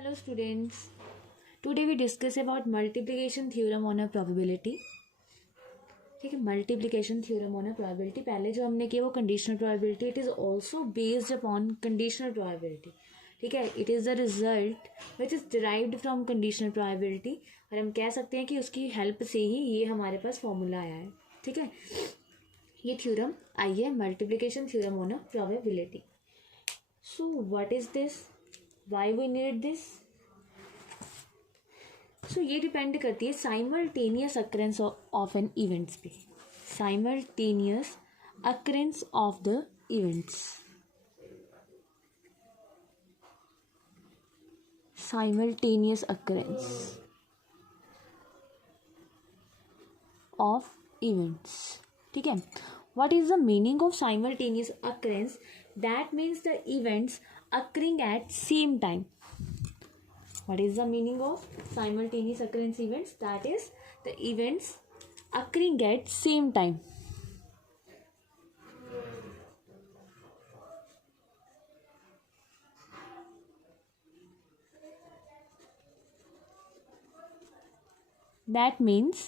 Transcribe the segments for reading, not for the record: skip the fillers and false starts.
Hello students. Today we discuss about multiplication theorem on a probability. ठीक है, multiplication theorem on a probability. पहले जो हमने किया वो conditional probability. It is also based upon conditional probability. ठीक है, it is the result which is derived from conditional probability. और हम कह सकते हैं कि उसकी हेल्प से ही ये हमारे पास फॉर्मूला आया है. ठीक है, ये थ्योरम आई है multiplication theorem on a probability. So what is this, why we need this? So ये डिपेंड करती है simultaneous occurrence of an events पे. Simultaneous occurrence of the events. Simultaneous occurrence of events. ठीक है, what is the meaning of simultaneous occurrence? That means the events occurring at same time. What is the meaning of simultaneous occurrence events? That is the events occurring at same time. That means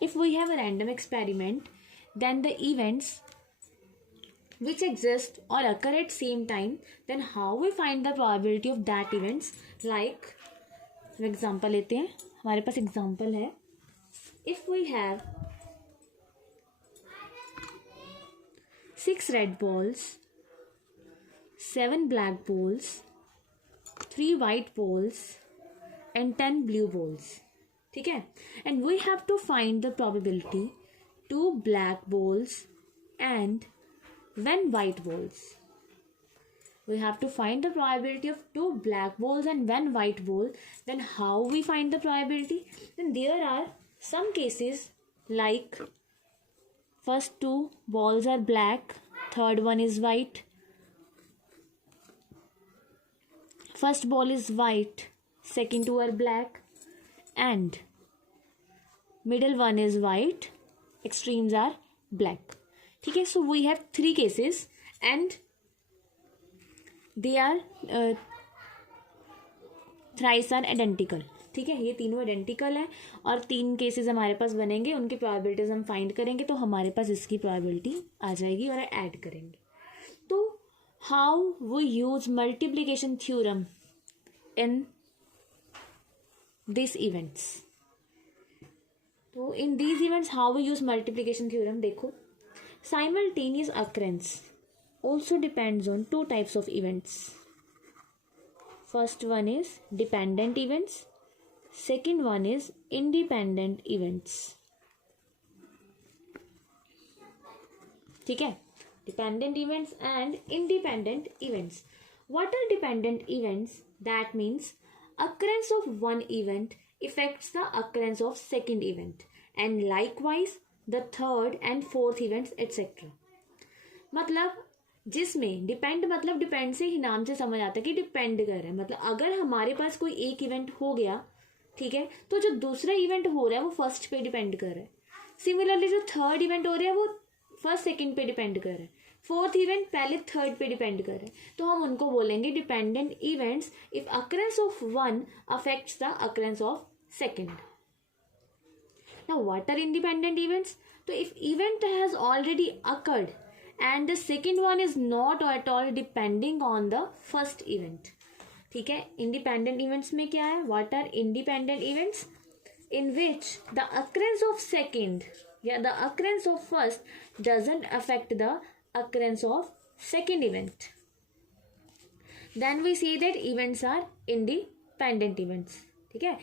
if we have a random experiment, then the events which exist or occur at same time, then how we find the probability of that events? Like example लेते हैं, हमारे पास example है. If we have 6 red balls, 7 black balls, 3 white balls and 10 blue balls. ठीक है, and we have to find the probability 2 black balls and 1 white balls. We have to find the probability of 2 black balls and 1 white ball. Then how we find the probability? Then there are some cases like first 2 balls are black, third one is white. First ball is white, second 2 are black and middle one is white, extremes are black. ठीक है, so we have 3 cases and they are thrice are identical. ठीक है, ये तीनों identical है और 3 cases हमारे पास बनेंगे, उनकी प्रोबेबिलिटीज हम फाइंड करेंगे तो हमारे पास इसकी प्रोबेबिलिटी आ जाएगी और ऐड करेंगे. तो how we use multiplication theorem in this events. तो in these events how we use multiplication theorem. देखो, simultaneous occurrence also depends on 2 types of events. First one is dependent events, second one is independent events. ठीक है, dependent events and independent events. What are dependent events? That means occurrence of one event affects the occurrence of second event and likewise the third and fourth events etc. मतलब जिसमें depend, मतलब depend से ही नाम से समझ आता है कि डिपेंड कर रहा है. मतलब अगर हमारे पास कोई एक इवेंट हो गया, ठीक है, तो जो दूसरा इवेंट हो रहा है वो फर्स्ट पे डिपेंड कर रहा है. सिमिलरली जो थर्ड इवेंट हो रहा है वो फर्स्ट सेकंड पे डिपेंड कर रहा है. फोर्थ इवेंट पहले थर्ड पे डिपेंड कर रहा है. तो हम उनको बोलेंगे dependent events if occurrence of one affects the occurrence of second. Now what are independent events? So if event has already occurred and the second one is not at all depending on the first event. ठीक है, independent events में क्या है? What are independent events? In which the occurrence of second the occurrence of first doesn't affect the occurrence of second event. Then we see that events are independent events. ठीक है,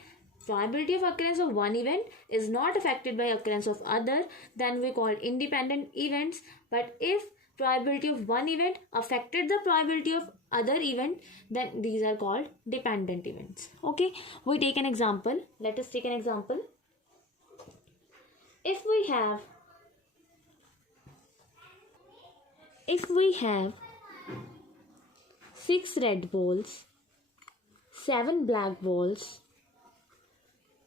probability of occurrence of one event is not affected by occurrence of other, then we call independent events. But if probability of one event affected the probability of other event, then these are called dependent events. Okay, we take an example. Let us take an example. If we have 6 red balls, 7 black balls,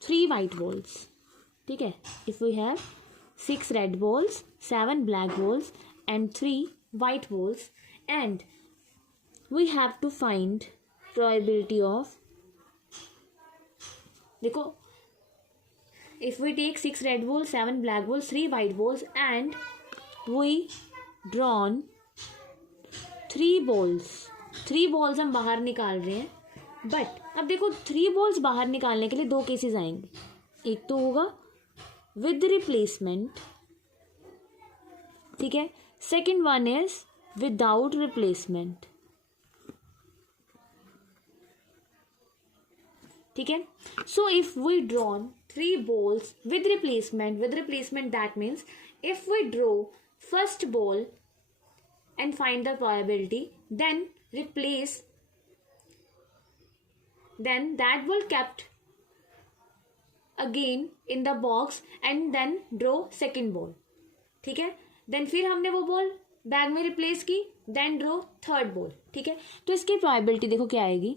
3 white balls. ठीक है, if we have 6 red balls, 7 black balls and 3 white balls and we have to find probability of देखो, if we take 6 red balls, 7 black balls, 3 white balls and we drawn 3 balls, 3 balls हम बाहर निकाल रहे हैं। But अब देखो 3 balls बाहर निकालने के लिए 2 केसेस आएंगे। एक तो होगा विद रिप्लेसमेंट, ठीक है, second one is without replacement, ठीक है। So if we drawn 3 balls with replacement that means if we draw first ball and find the probability, then that ball kept again in the box and then draw second ball, ठीक है। Then फिर हमने वो ball bag में replace की, then draw third ball, ठीक है। तो इसकी प्रोबेबिलिटी देखो क्या आएगी।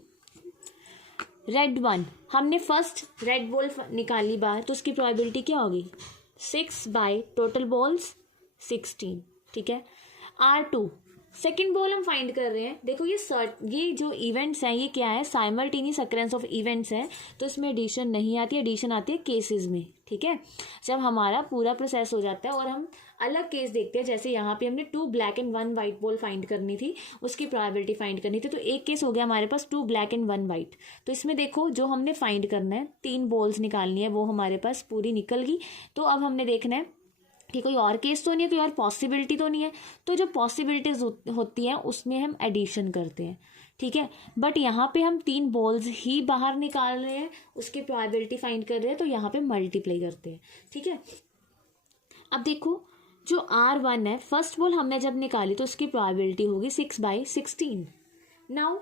रेड 1 हमने फर्स्ट रेड बॉल निकाली बाहर, तो उसकी प्रोबेबिलिटी क्या होगी 6 बाय टोटल बॉल्स 16, ठीक है। R2 सेकेंड बॉल हम फाइंड कर रहे हैं। देखो ये जो इवेंट्स हैं ये क्या है, साइमल्टेनियस अकरेंस ऑफ इवेंट्स हैं, तो इसमें एडिशन नहीं आती है, एडिशन आती है केसेस में, ठीक है। जब हमारा पूरा प्रोसेस हो जाता है और हम अलग केस देखते हैं, जैसे यहाँ पे हमने 2 black and 1 white ball find करनी थी, उसकी प्रोबेबिलिटी फाइंड करनी थी, तो एक केस हो गया हमारे पास 2 ब्लैक एंड 1 वाइट। तो इसमें देखो जो हमने फाइंड करना है 3 बॉल्स निकालनी है, वो हमारे पास पूरी निकल गई। तो अब हमने देखना है कि कोई और केस तो नहीं है, कोई और पॉसिबिलिटी तो नहीं है। तो जो पॉसिबिलिटीज होती हैं उसमें हम एडिशन करते हैं, ठीक है। बट यहाँ पे हम 3 बॉल्स ही बाहर निकाल रहे हैं, उसकी प्रोबेबिलिटी फाइंड कर रहे हैं, तो यहाँ पे मल्टीप्लाई करते हैं, ठीक है। अब देखो जो R1 है, फर्स्ट बॉल हमने जब निकाली तो उसकी प्रोबेबिलिटी होगी 6/16। नाउ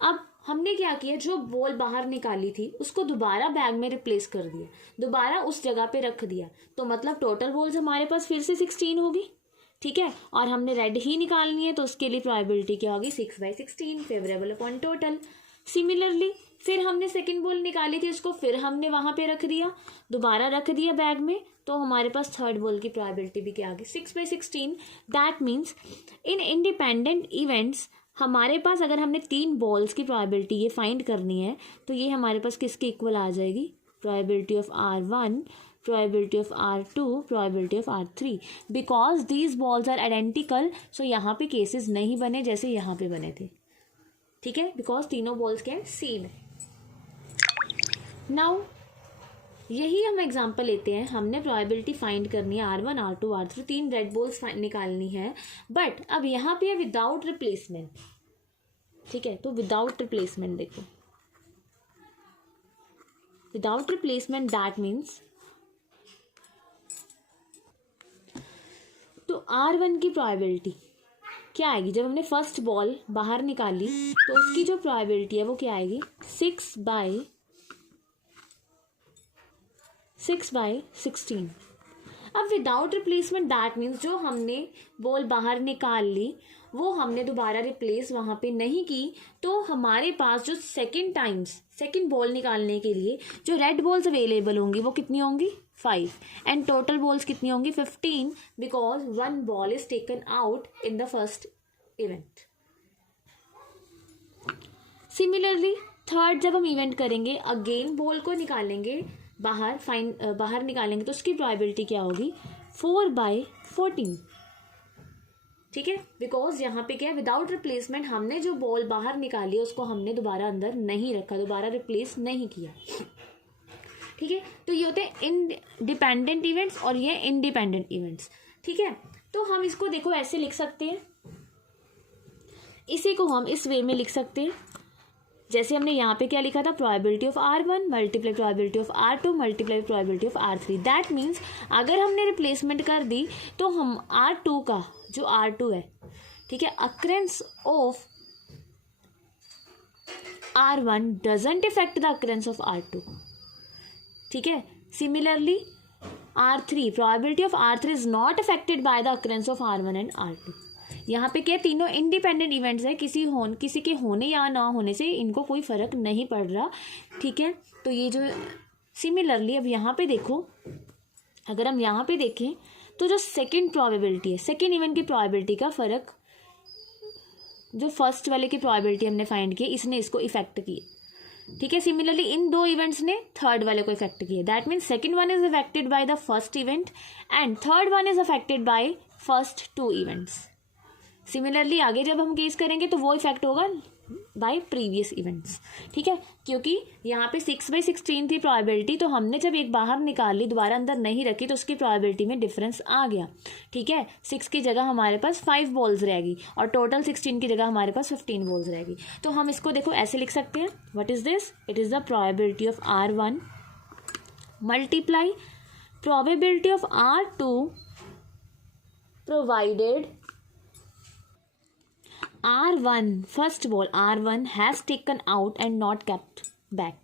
अब हमने क्या किया, जो बॉल बाहर निकाली थी उसको दोबारा बैग में रिप्लेस कर दिया, दोबारा उस जगह पे रख दिया, तो मतलब टोटल बॉल्स हमारे पास फिर से 16 होगी, ठीक है। और हमने रेड ही निकालनी है, तो उसके लिए प्रोबेबिलिटी क्या होगी 6/16 फेवरेबल अपॉन टोटल। सिमिलरली फिर हमने सेकेंड बॉल निकाली थी, उसको फिर हमने वहाँ पे रख दिया, दोबारा रख दिया बैग में, तो हमारे पास थर्ड बॉल की प्रोबेबिलिटी भी क्या आ गई 6/16। That means in independent events हमारे पास अगर हमने 3 बॉल्स की प्रोबेबिलिटी ये फाइंड करनी है, तो ये हमारे पास किसके इक्वल आ जाएगी, probability of R1, probability of R2, probability of R3। Because these balls are identical, so यहाँ पे केसेस नहीं बने जैसे यहाँ पे बने थे, ठीक है, बिकॉज तीनों बॉल्स क्या है सेम है। नाउ यही हम एग्जांपल लेते हैं, हमने प्रोबेबिलिटी फाइंड करनी है R1, R2, R3, 3 red balls निकालनी है, बट अब यहाँ पे है विदाउट रिप्लेसमेंट, ठीक है। तो विदाउट रिप्लेसमेंट देखो, विदाउट रिप्लेसमेंट दैट मीन्स तो R1 की प्रोबेबिलिटी क्या आएगी, जब हमने फर्स्ट बॉल बाहर निकाली तो उसकी जो प्रोबेबिलिटी है वो क्या आएगी 6/16। अब विदाउट रिप्लेसमेंट दैट मीन्स जो हमने बॉल बाहर निकाल ली वो हमने दोबारा रिप्लेस वहाँ पे नहीं की, तो हमारे पास जो सेकेंड बॉल निकालने के लिए जो रेड बॉल्स अवेलेबल होंगी वो कितनी होंगी 5, एंड टोटल बॉल्स कितनी होंगी 15, because 1 ball is taken out in the first event. Similarly third जब हम इवेंट करेंगे, अगेन बॉल को निकालेंगे बाहर निकालेंगे, तो उसकी प्रोबेबिलिटी क्या होगी 4/14, ठीक है। बिकॉज यहाँ पे क्या है, विदाउट रिप्लेसमेंट हमने जो बॉल बाहर निकाली है उसको हमने दोबारा अंदर नहीं रखा, दोबारा रिप्लेस नहीं किया, ठीक है। तो ये होते हैं इंडिपेंडेंट इवेंट्स और ये इंडिपेंडेंट इवेंट्स, ठीक है। तो हम इसको देखो ऐसे लिख सकते हैं, इसी को हम इस वे में लिख सकते हैं, जैसे हमने यहाँ पे क्या लिखा था, probability of R1 multiply probability of R2 multiply probability of R3। That means अगर हमने रिप्लेसमेंट कर दी तो हम R2 का जो R2 है, ठीक है, occurrence of R1 doesn't effect the occurrence of R2, ठीक है। Similarly R3 probability of R3 is not affected by the occurrence of R1 and R2। यहाँ पे क्या तीनों इंडिपेंडेंट इवेंट्स है, किसी के होने या ना होने से इनको कोई फर्क नहीं पड़ रहा, ठीक है। तो ये जो सिमिलरली अब यहाँ पे देखो, अगर हम यहाँ पे देखें तो जो सेकंड प्रोबेबिलिटी है, सेकंड इवेंट की प्रोबेबिलिटी का फर्क जो फर्स्ट वाले की प्रोबेबिलिटी हमने फाइंड की, इसने इसको इफेक्ट किया, ठीक है। सिमिलरली इन दो इवेंट्स ने थर्ड वाले को इफेक्ट किया, that means second one is affected by the first event and third one is affected by first two events. Similarly आगे जब हम केस करेंगे तो वो इफेक्ट होगा बाय प्रीवियस इवेंट्स, ठीक है। क्योंकि यहाँ पे 6/16 थी प्रोबेबिलिटी, तो हमने जब एक बाहर निकाल ली, दोबारा अंदर नहीं रखी, तो उसकी प्रोबेबिलिटी में डिफरेंस आ गया, ठीक है। 6 की जगह हमारे पास 5 बॉल्स रहेगी और टोटल 16 की जगह हमारे पास 15 बॉल्स रहेगी। तो हम इसको देखो ऐसे लिख सकते हैं, what is this, it is the probability of R1 multiply probability of R2 provided R1, first ball R1 has taken out and not kept back,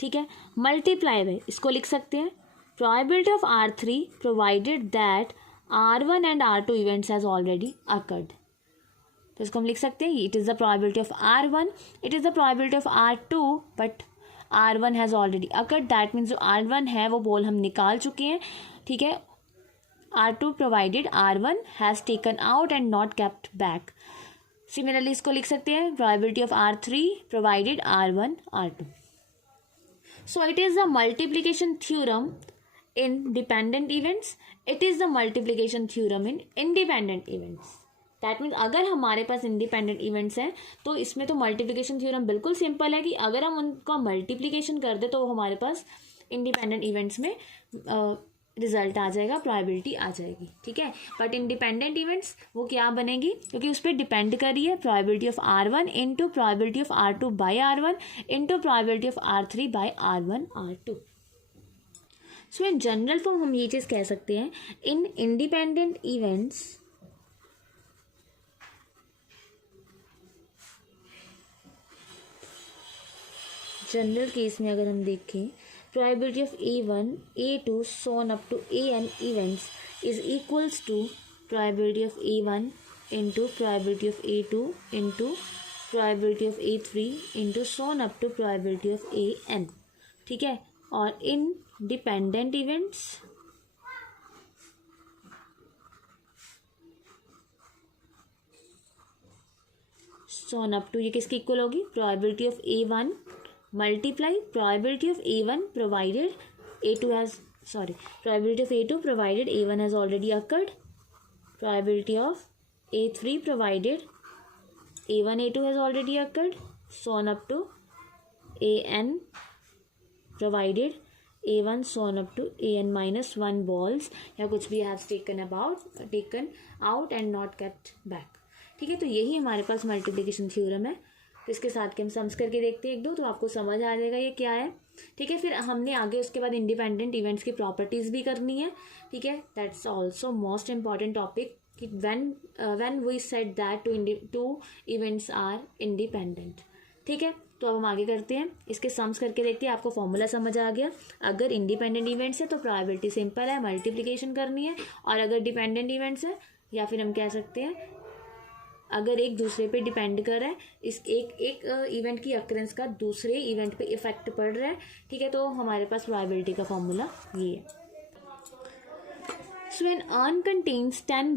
ठीक है। मल्टीप्लाई बाय, इसको लिख सकते हैं probability of R3 provided that R1 and R2 events has already occurred. तो इसको हम लिख सकते हैं it is the probability of R1, it is the probability of R2 but R1 has already occurred, that means जो R1 है वो ball हम निकाल चुके हैं, ठीक है। R2 provided R1 has taken out and not kept back. Similarly इसको लिख सकते हैं probability of R3 provided R1 R2। So it is the multiplication theorem in dependent events, it is the multiplication theorem in independent events. That means अगर हमारे पास independent events हैं तो इसमें तो मल्टीप्लिकेशन थ्योरम बिल्कुल सिंपल है कि अगर हम उनका मल्टीप्लिकेशन कर दे तो हमारे पास इंडिपेंडेंट इवेंट्स में रिजल्ट आ जाएगा, प्रोबेबिलिटी आ जाएगी, ठीक है। बट इंडिपेंडेंट इवेंट्स वो क्या बनेगी, क्योंकि उस पर डिपेंड कर रही है probability of R1 into probability of R2 by R1 into probability of R3 by R1 R2। So in general form हम ये चीज़ कह सकते हैं, in independent events general case में अगर हम देखें probability of A1, A2 so on up to AN events is equals to probability of A1 into probability of A2 into probability of A3 into so on up to probability of AN, ठीक है। और independent events so on up to ये किसकी equal होगी, probability of A1 multiply probability of A1 provided probability of A2 provided A1 has already occurred, probability of A3 provided A1 A2 has already occurred, so on up to AN provided A1 so on up to AN minus 1 balls या कुछ भी has taken out and not kept back, ठीक है। तो यही हमारे पास multiplication theorem है। तो इसके साथ के हम सम्स करके देखते हैं एक दो, तो आपको समझ आ जाएगा ये क्या है, ठीक है। फिर हमने आगे उसके बाद इंडिपेंडेंट इवेंट्स की प्रॉपर्टीज़ भी करनी है, ठीक है। That's also most important topic कि when we said that two events are independent, ठीक है। तो अब हम आगे करते हैं, इसके सम्स करके देखते हैं। आपको फॉर्मूला समझ आ गया, अगर इंडिपेंडेंट इवेंट्स है तो प्रोबेबिलिटी सिंपल है, मल्टीप्लिकेशन करनी है, और अगर डिपेंडेंट इवेंट्स है या फिर हम कह सकते हैं अगर एक दूसरे पे डिपेंड कर रहा है, इस एक इवेंट की अक्रेंस का दूसरे इवेंट पे इफेक्ट पड़ रहा है, ठीक है, तो हमारे पास प्रोबेबिलिटी का फॉर्मूला ये है। So an urn contains 10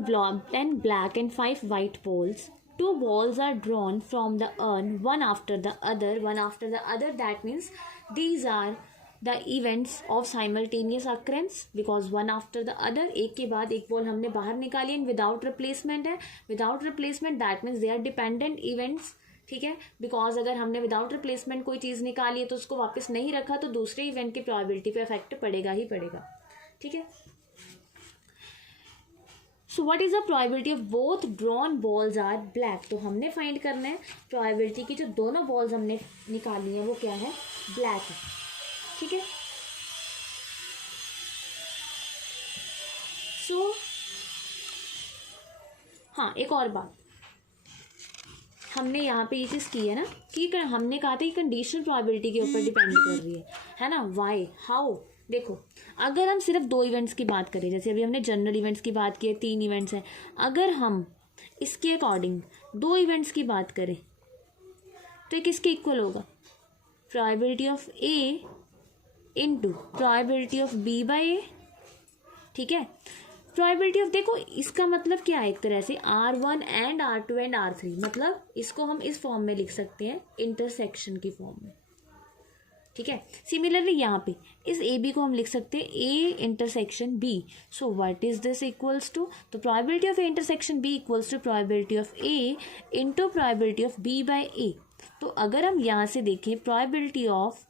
black and 5 white balls. 2 balls are drawn from the urn one after the other. That means these are the events of simultaneous occurrence because one after the other, एक के बाद एक ball हमने बाहर निकाली and without replacement है, without replacement that means they are dependent events, ठीक है। बिकॉज अगर हमने विदाउट रिप्लेसमेंट कोई चीज़ निकाली है तो उसको वापस नहीं रखा तो दूसरे इवेंट की प्रोबेबिलिटी पे इफेक्ट पड़ेगा ही पड़ेगा, ठीक है। So what is the probability of both drawn balls are black, तो हमने फाइंड करना है प्रोबेबिलिटी की जो दोनों बॉल्स हमने निकाली है वो क्या है, ब्लैक है, ठीक है। सो हाँ, एक और बात हमने यहाँ पे ये चीज़ की है ना कि हमने कहा था कि कंडीशनल प्रोबेबिलिटी के ऊपर डिपेंड कर रही है ना। वाई, हाउ, देखो अगर हम सिर्फ 2 इवेंट्स की बात करें, जैसे अभी हमने जनरल इवेंट्स की बात की है, 3 इवेंट्स हैं, अगर हम इसके अकॉर्डिंग 2 इवेंट्स की बात करें तो ये किसके इक्वल होगा, probability of A into probability of B by A, ठीक है। प्रोबेबिलिटी ऑफ, देखो इसका मतलब क्या है, एक तरह से R1 and R2 and R3, मतलब इसको हम इस फॉर्म में लिख सकते हैं इंटरसेक्शन की फॉर्म में, ठीक है। सिमिलरली यहाँ पे इस ए बी को हम लिख सकते हैं A intersection B. So what is this equals to, तो probability of A intersection B equals to probability of A into probability of B by A. तो अगर हम यहाँ से देखें probability of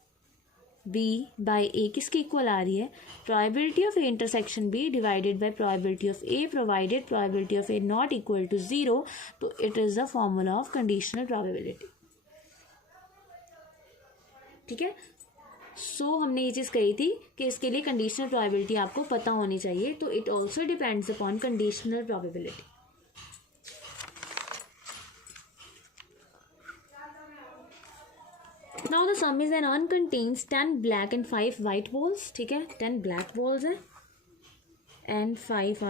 B by A किसके इक्वल आ रही है, probability of A intersection B divided by probability of A provided probability of A not equal to 0। तो it is the formula of conditional probability. ठीक है। सो हमने ये चीज़ कही थी कि इसके लिए कंडीशनल प्रोबेबिलिटी आपको पता होनी चाहिए। तो it also depends upon conditional probability. Now the some is an urn contains 10 black and 5 white balls. ठीक है, 10 ब्लैक बॉल्स है एंड 5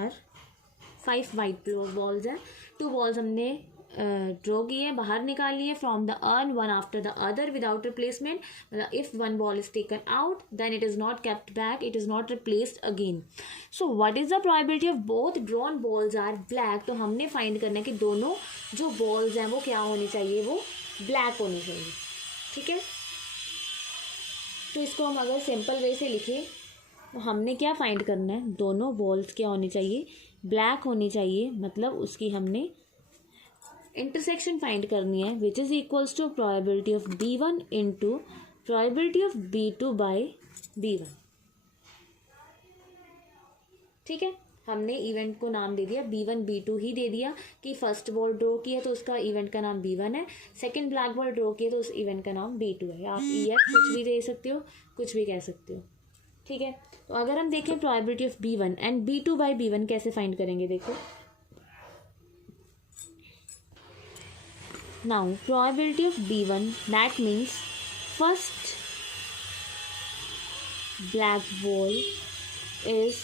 वाइट बॉल्स है। 2 बॉल्स हमने ड्रॉ की है, बाहर निकाली है from the urn one after the other without replacement. मतलब if one ball is taken out then it is not kept back, it is not replaced again. So what is the probability of both drawn balls are black. तो हमने find करना है कि दोनों जो balls हैं वो क्या होनी चाहिए, वो ब्लैक होनी चाहिए। ठीक है। तो इसको हम अगर सिंपल वे से लिखें तो हमने क्या फाइंड करना है, दोनों बॉल्स क्या होनी चाहिए, ब्लैक होनी चाहिए। मतलब उसकी हमने इंटरसेक्शन फाइंड करनी है which is equals to probability of B1 into probability of B2 by B1। ठीक है। हमने इवेंट को नाम दे दिया B1 B2 ही दे दिया कि फर्स्ट बॉल ड्रॉ किया तो उसका इवेंट का नाम B1 है, सेकंड ब्लैक बॉल ड्रॉ किया तो उस इवेंट का नाम B2 है। आप EF कुछ भी दे सकते हो, कुछ भी कह सकते हो। ठीक है। तो अगर हम देखें probability of B1 and B2 by B1 कैसे फाइंड करेंगे, देखो। Now probability of B1, that means first black ball is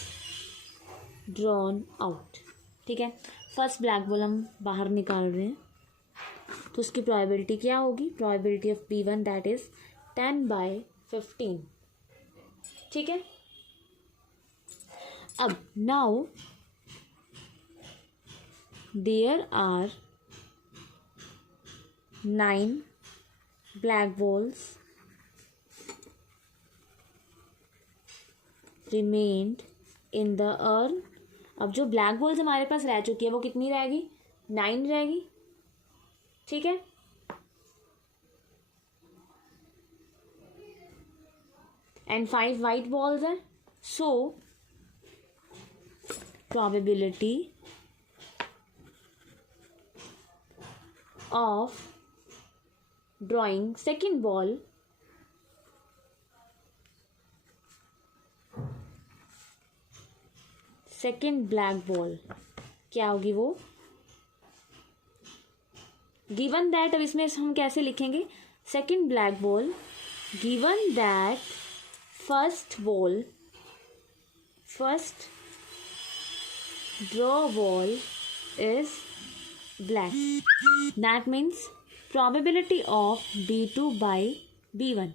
drawn out। ठीक है, फर्स्ट ब्लैक बॉल हम बाहर निकाल रहे हैं तो उसकी प्रोबेबिलिटी क्या होगी, probability of B1 that is 10/15। ठीक है। अब now there are 9 black balls remained in the urn। अब जो ब्लैक बॉल्स हमारे पास रह चुकी है वो कितनी रहेगी, 9 रहेगी। ठीक है। एंड 5 वाइट बॉल्स है। So probability of drawing second ball second black ball क्या होगी वो, गिवन दैट। अब इसमें हम कैसे लिखेंगे, second black ball given that first draw ball is black. That means probability of B2 by B1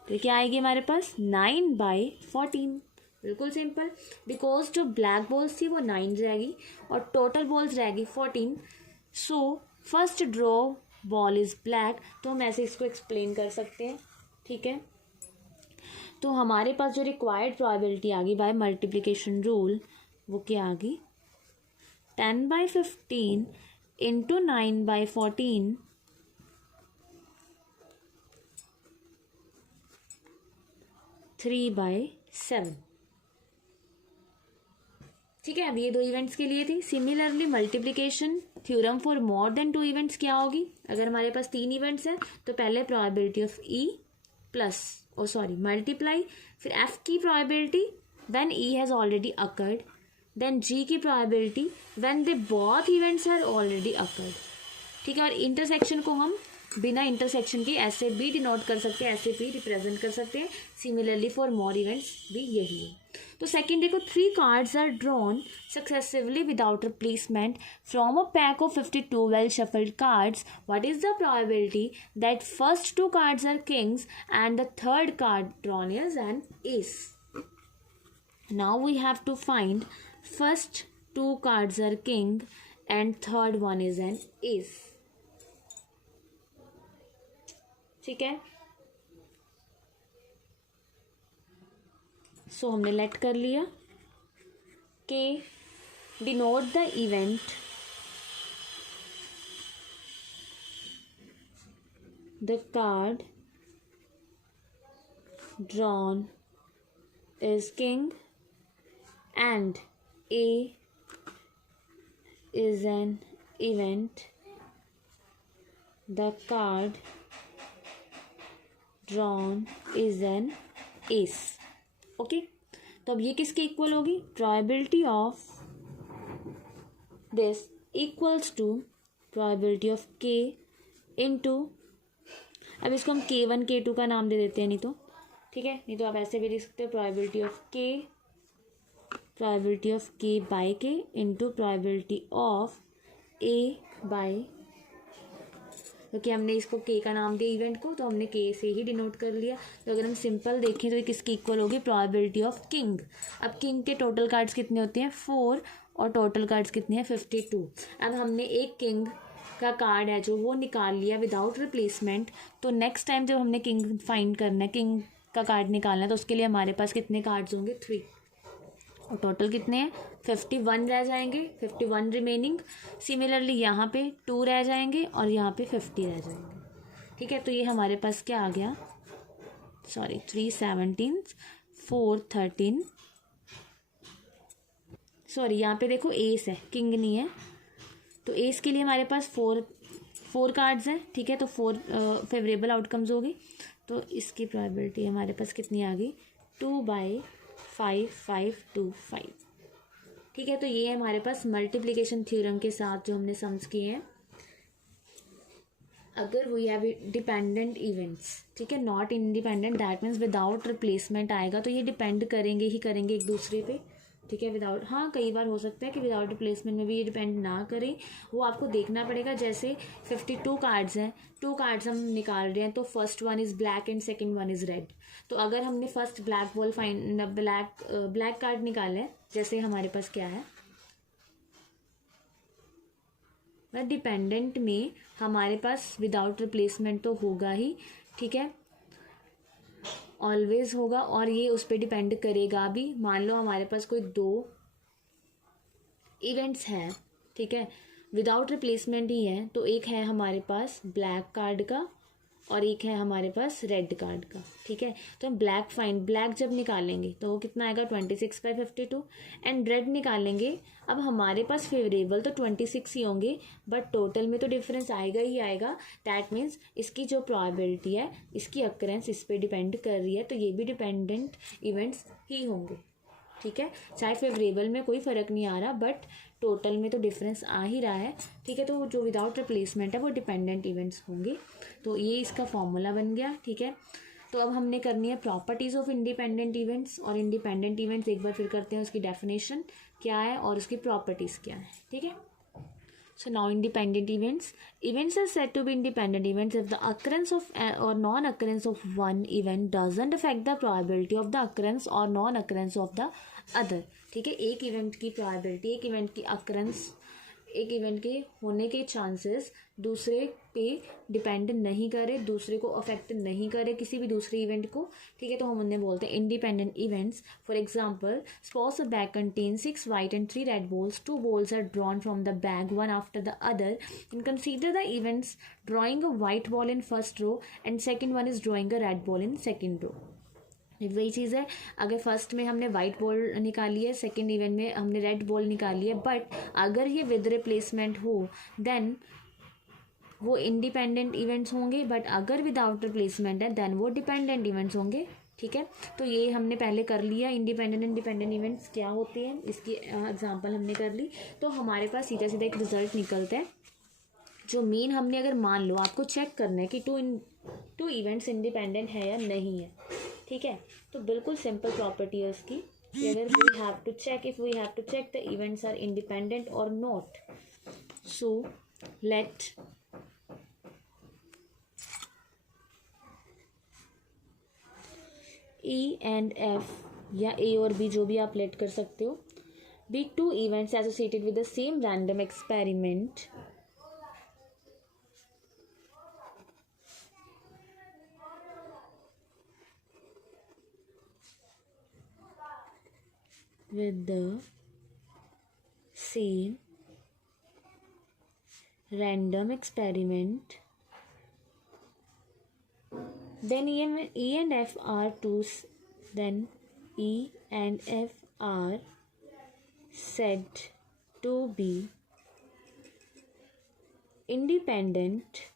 तो क्या आएगी हमारे पास 9/14। बिल्कुल सिंपल, बिकॉज जो ब्लैक बॉल्स थी वो 9 रहेगी और टोटल बॉल्स रहेगी 14। So first draw ball is black. तो हम ऐसे इसको एक्सप्लेन कर सकते हैं। ठीक है। तो हमारे पास जो रिक्वायर्ड प्रोबेबिलिटी आ गई बाय मल्टीप्लिकेशन रूल वो क्या आ गई, 10/15 इंटू 9/14 3/7। ठीक है। अब ये 2 इवेंट्स के लिए थी। Similarly multiplication theorem for more than 2 events क्या होगी, अगर हमारे पास 3 इवेंट्स हैं तो पहले probability of E plus multiply, फिर F की probability when E has already occurred, then G की probability when they both events are already occurred. ठीक है। और इंटरसेक्शन को हम बिना इंटरसेक्शन के ऐसे भी डिनोट कर सकते हैं, ऐसे भी रिप्रेजेंट कर सकते हैं। सिमिलरली फॉर मोर इवेंट्स भी यही है। तो सेकंड देखो, 3 cards are drawn successively without replacement from a pack of 52 well shuffled cards. What is the probability that first 2 cards are kings and the third card drawn is an ace. Now we have to find first 2 cards are king and third one is an ace. ठीक है। So हमने let कर लिया K denote the event the card drawn is king and A is an event. The card drawn is an ace. Okay, तो अब ये किसके equal होगी? Probability of this equals to probability of K into, अब इसको हम K1 K2 का नाम दे देते हैं, नहीं तो ठीक है, नहीं तो आप ऐसे भी लिख सकते हो probability of K by K into probability of A by, क्योंकि हमने इसको के का नाम दिया इवेंट को, तो हमने के से ही डिनोट कर लिया। तो अगर हम सिंपल देखें तो ये किसकी इक्वल होगी? Probability of king. अब किंग के टोटल कार्ड्स कितने होते हैं? 4, और टोटल कार्ड्स कितने हैं? 52। अब हमने एक किंग का कार्ड है जो वो निकाल लिया विदाउट रिप्लेसमेंट, तो नेक्स्ट टाइम जब हमने किंग फाइंड करना है, किंग का कार्ड निकालना है, तो उसके लिए हमारे पास कितने कार्ड्स होंगे? 3, और टोटल कितने हैं? 51 रह जाएंगे, 51 रिमेनिंग। सिमिलरली यहाँ पे 2 रह जाएंगे और यहाँ पे 50 रह जाएंगे। ठीक है, तो ये हमारे पास क्या आ गया? 3 17, 4 13, यहाँ पे देखो एस है, किंग नहीं है, तो एस के लिए हमारे पास 4 कार्ड्स हैं। ठीक है, तो 4 फेवरेबल आउटकम्स होगी, तो इसकी प्रोबेबिलिटी हमारे पास कितनी आ गई? 2/5 5 2 5। ठीक है, तो ये है हमारे पास मल्टीप्लिकेशन थ्योरम के साथ जो हमने सम्स किए हैं। अगर वी हैव डिपेंडेंट इवेंट्स, ठीक है, not independent, that means without replacement आएगा, तो ये डिपेंड करेंगे ही करेंगे एक दूसरे पे। ठीक है, विदाउट, हाँ कई बार हो सकता है कि विदाउट रिप्लेसमेंट में भी ये डिपेंड ना करें, वो आपको देखना पड़ेगा। जैसे 52 कार्ड्स हैं, 2 कार्ड्स हम निकाल रहे हैं, तो first one is black and second one is red. तो अगर हमने फर्स्ट ब्लैक कार्ड निकाला है, जैसे हमारे पास क्या है, डिपेंडेंट में हमारे पास विदाउट रिप्लेसमेंट तो होगा ही, ठीक है, ऑलवेज होगा, और ये उस पर डिपेंड करेगा भी। मान लो हमारे पास कोई 2 इवेंट्स हैं, ठीक है, विदाउट रिप्लेसमेंट ही है, तो एक है हमारे पास ब्लैक कार्ड का और एक है हमारे पास रेड कार्ड का। ठीक है, तो हम ब्लैक जब निकालेंगे तो वो कितना आएगा? 26/52, एंड रेड निकालेंगे, अब हमारे पास फेवरेबल तो 26 ही होंगे, बट टोटल में तो डिफरेंस आएगा ही आएगा। दैट मीन्स इसकी जो प्रोबेबिलिटी है, इसकी अक्रेंस इस पर डिपेंड कर रही है, तो ये भी डिपेंडेंट इवेंट्स ही होंगे। ठीक है, चाहे फेवरेबल में कोई फ़र्क नहीं आ रहा, बट टोटल में तो डिफरेंस आ ही रहा है। ठीक है, तो जो विदाउट रिप्लेसमेंट है वो डिपेंडेंट इवेंट्स होंगे, तो ये इसका फॉर्मूला बन गया। ठीक है, तो अब हमने करनी है प्रॉपर्टीज़ ऑफ इंडिपेंडेंट इवेंट्स, और इंडिपेंडेंट इवेंट्स एक बार फिर करते हैं, उसकी डेफिनेशन क्या है और उसकी प्रॉपर्टीज़ क्या है। ठीक है, so now independent events are said to be independent events if the occurrence of or non-occurrence of one event doesn't affect the probability of the occurrence or non-occurrence of the other। ठीक है, एक event की probability, एक event की occurrences, एक event के होने के चांसेस दूसरे पे डिपेंड नहीं करे, दूसरे को अफेक्ट नहीं करे, किसी भी दूसरे इवेंट को। ठीक है, तो हम उन्हें बोलते हैं independent events. For example, suppose a bag contains 6 white and 3 red balls, 2 balls are drawn from the bag one after the other, and consider the events drawing a white ball in first row and second one is drawing a red ball in second row। वही चीज़ है, अगर first में हमने white ball निकाली है, second event में हमने red ball निकाली है, बट अगर ये विद रिप्लेसमेंट हो देन वो इंडिपेंडेंट इवेंट्स होंगे, बट अगर विदाउट रिप्लेसमेंट है देन वो डिपेंडेंट इवेंट्स होंगे। ठीक है, तो ये हमने पहले कर लिया, इंडिपेंडेंट इवेंट्स क्या होते हैं, इसकी एग्जांपल हमने कर ली। तो हमारे पास सीधा सीधा एक रिजल्ट निकलता है, जो मेन हमने, अगर मान लो आपको चेक करना है कि टू इवेंट्स इंडिपेंडेंट है या नहीं है। ठीक है, तो बिल्कुल सिंपल प्रॉपर्टी है उसकी, अगर we have to check the events are independent और not, so let E and F, या ए और बी जो भी आप लेट कर सकते हो, be 2 events associated with the same random experiment with the same random experiment, then E and F are said to be independent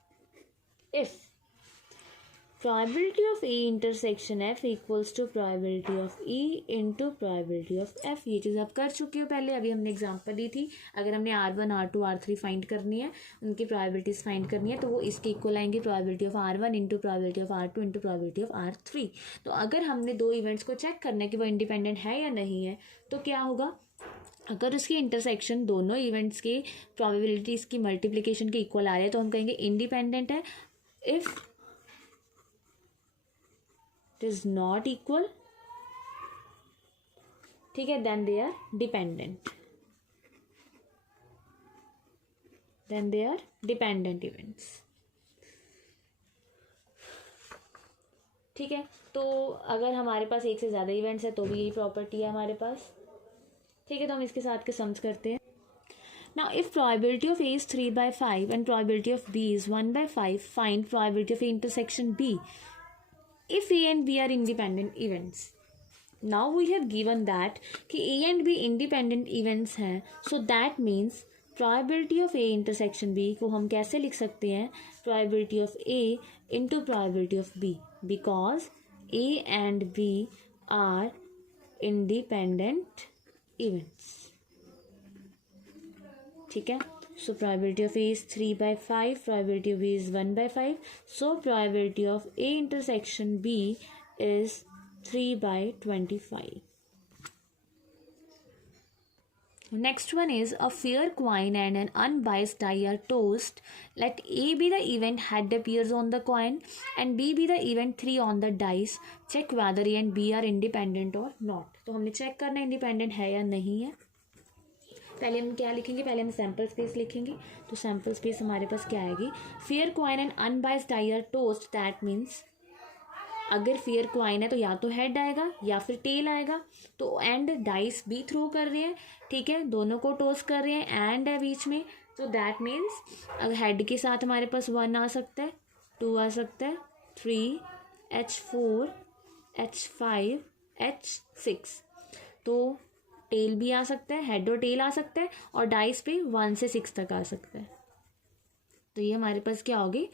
if probability of E intersection F equals to probability of E into probability of F। ये चीज़ आप कर चुके हो पहले, अभी हमने example दी थी। अगर हमने R1, R2, R3 फाइंड करनी है, उनकी प्रोबेबिलिटीज फाइंड करनी है, तो वो इसके इक्वल आएंगे probability of R1 into probability of R2 into probability of R3। तो अगर हमने दो इवेंट्स को चेक करना है कि वो इंडिपेंडेंट है या नहीं है, तो क्या होगा, अगर उसकी इंटरसेक्शन दोनों इवेंट्स के प्रोबेबिलिटीज़ की मल्टीप्लिकेशन के इक्वल आ रहे हैं तो हम कहेंगे इंडिपेंडेंट है। If it is not equal, ठीक है, then they are dependent, events. ठीक है, तो अगर हमारे पास एक से ज़्यादा इवेंट्स है तो भी यही प्रॉपर्टी है हमारे पास। ठीक है, तो हम इसके साथ के सम्स करते हैं। Now, if probability of A is 3/5 and probability of B is 1/5, find probability of A intersection B if A and B are independent events. Now we have given that कि A and B independent events हैं, so that means probability of A intersection B को हम कैसे लिख सकते हैं, probability of A into probability of B, because A and B are independent events। ठीक है, so probability of A is 3/5, probability of B is 1/5, so probability of A intersection B is 3/25। Next one is a fair coin and an unbiased die are tossed. Let A be the event head appears on the coin and B be the event 3 on the dice. Check whether A and B are independent or not। तो हमने check करना है independent है या नहीं है। पहले हम क्या लिखेंगे, पहले हम सैम्पल स्पेस लिखेंगे। तो सैम्पल स्पेस हमारे पास क्या आएगी, fair coin and unbiased die are tossed. That means अगर फेयर क्वाइन है तो या तो हेड आएगा या फिर टेल आएगा, तो एंड डाइस भी थ्रो कर रहे हैं, ठीक है, दोनों को टोस्ट कर रहे हैं, एंड है बीच में, तो दैट मीन्स अगर हेड के साथ हमारे पास 1 आ सकता है, 2 आ सकता है, 3, H4, H5, H6, तो टेल भी आ सकता है, हेड और टेल आ सकता है, और डाइस पे 1 से 6 तक आ सकता है। तो ये हमारे पास क्या होगी,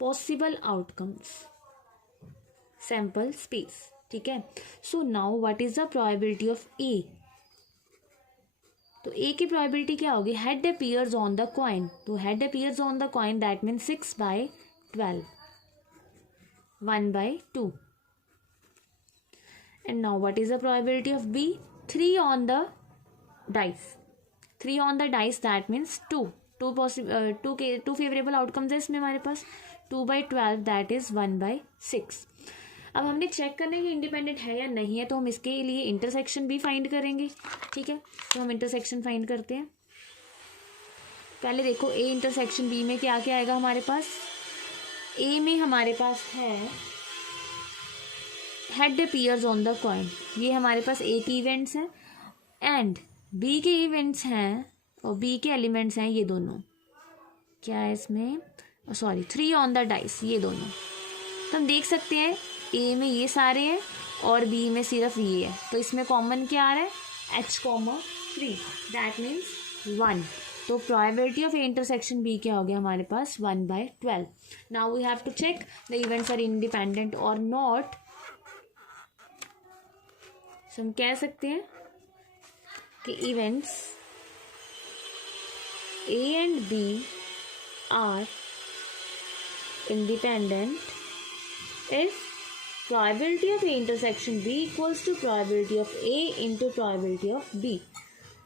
पॉसिबल आउटकम्स, सैम्पल स्पेस। ठीक है, so now what is the probability of A. तो ए की प्रोबेबिलिटी क्या होगी, head appears on the coin. तो head appears on the coin, that mean 6/12, 1/2। And now what is the probability of B, 3 on the dice, 3 on the dice, that means 2 favourable outcomes है इसमें हमारे पास, 2/12, that is 1/6। अब हमने check करना है कि independent है या नहीं है, तो हम इसके लिए इंटरसेक्शन भी फाइंड करेंगे। ठीक है, तो हम इंटरसेक्शन फाइंड करते हैं। पहले देखो ए इंटरसेक्शन बी में क्या क्या आएगा हमारे पास। ए में हमारे पास है head appears on the coin, ये हमारे पास ए के इवेंट्स हैं, एंड बी के इवेंट्स हैं और बी के एलिमेंट्स हैं ये दोनों, क्या है इसमें, सॉरी 3 ऑन द डाइस, ये दोनों। तो हम देख सकते हैं ए में ये सारे हैं और बी में सिर्फ ये है, तो इसमें कॉमन क्या आ रहा है, H3, दैट मीन्स 1। तो probability of A intersection B क्या हो गया हमारे पास, 1/12। Now we have to check the events are independent और नॉट। तो हम कह सकते हैं कि events A and B are independent if probability of A intersection B equals to probability of A into probability of B.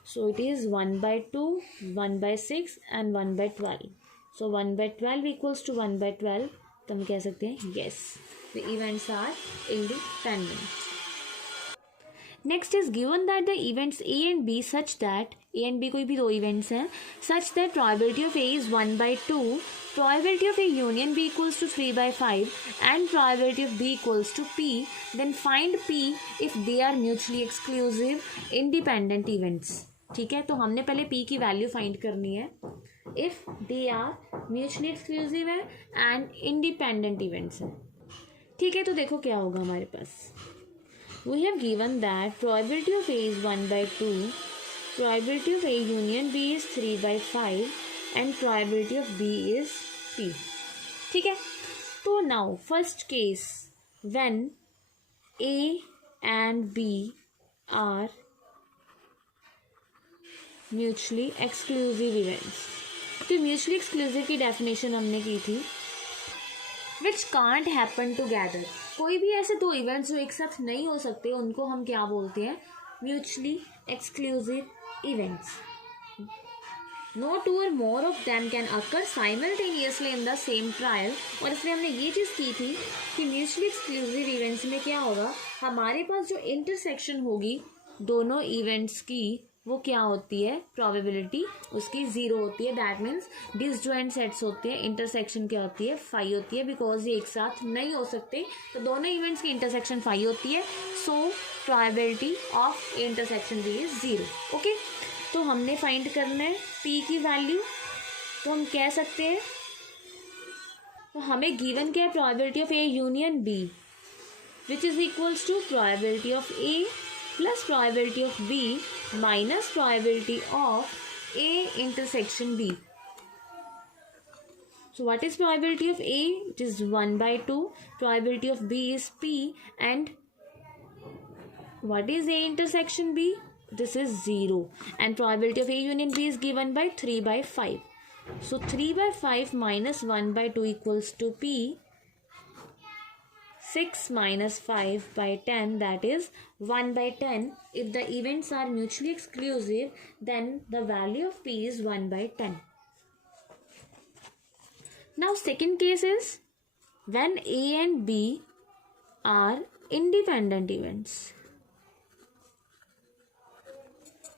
So it is 1/2, 1/6 and 1/12. So 1/12 equals to 1/12. तो हम कह सकते हैं yes, the events are independent. Next is given that the events A and B such that A and B कोई भी दो events हैं such that probability of A is 1/2, probability of A union B equals to 3/5 and probability of B equals to P, then find P if they are mutually exclusive independent events. ठीक है, तो हमने पहले P की value find करनी है if they are mutually exclusive है and independent events है. ठीक है, तो देखो क्या होगा हमारे पास. We have given that probability of A is 1/2, probability of A union B is 3/5 and probability of B is P. ठीक है, तो now first case when A and B are mutually exclusive events. तो mutually exclusive की definition हमने की थी which can't happen together. कोई भी ऐसे दो इवेंट्स जो एक साथ नहीं हो सकते उनको हम क्या बोलते हैं, mutually exclusive events. No two or more of them can occur simultaneously in the same trial. और इसलिए हमने ये चीज़ की थी कि म्यूचुअली एक्सक्लूसिव इवेंट्स में क्या होगा, हमारे पास जो इंटरसेक्शन होगी दोनों इवेंट्स की वो क्या होती है, प्रोबेबिलिटी उसकी 0 होती है. दैट मीन्स डिसजॉइंट सेट्स होते हैं, इंटरसेक्शन क्या होती है, 5 होती है. बिकॉज ये एक साथ नहीं हो सकते तो दोनों इवेंट्स की इंटरसेक्शन 5 होती है. सो प्रोबेबिलिटी ऑफ इंटरसेक्शन भी इज 0. ओके, तो हमने फाइंड करना है पी की वैल्यू. तो हम कह सकते हैं, तो हमें गिवन क्या है, probability of A union B which is equals to probability of A plus probability of B minus probability of A intersection B. So what is probability of A? It is 1/2. Probability of B is P. And what is A intersection B? This is 0. And probability of A union B is given by 3/5. So 3/5 minus 1/2 equals to P. 6 minus 5/10, that is 1/10. If the events are mutually exclusive, then the value of P is 1/10. Now second case is when A and B are independent events.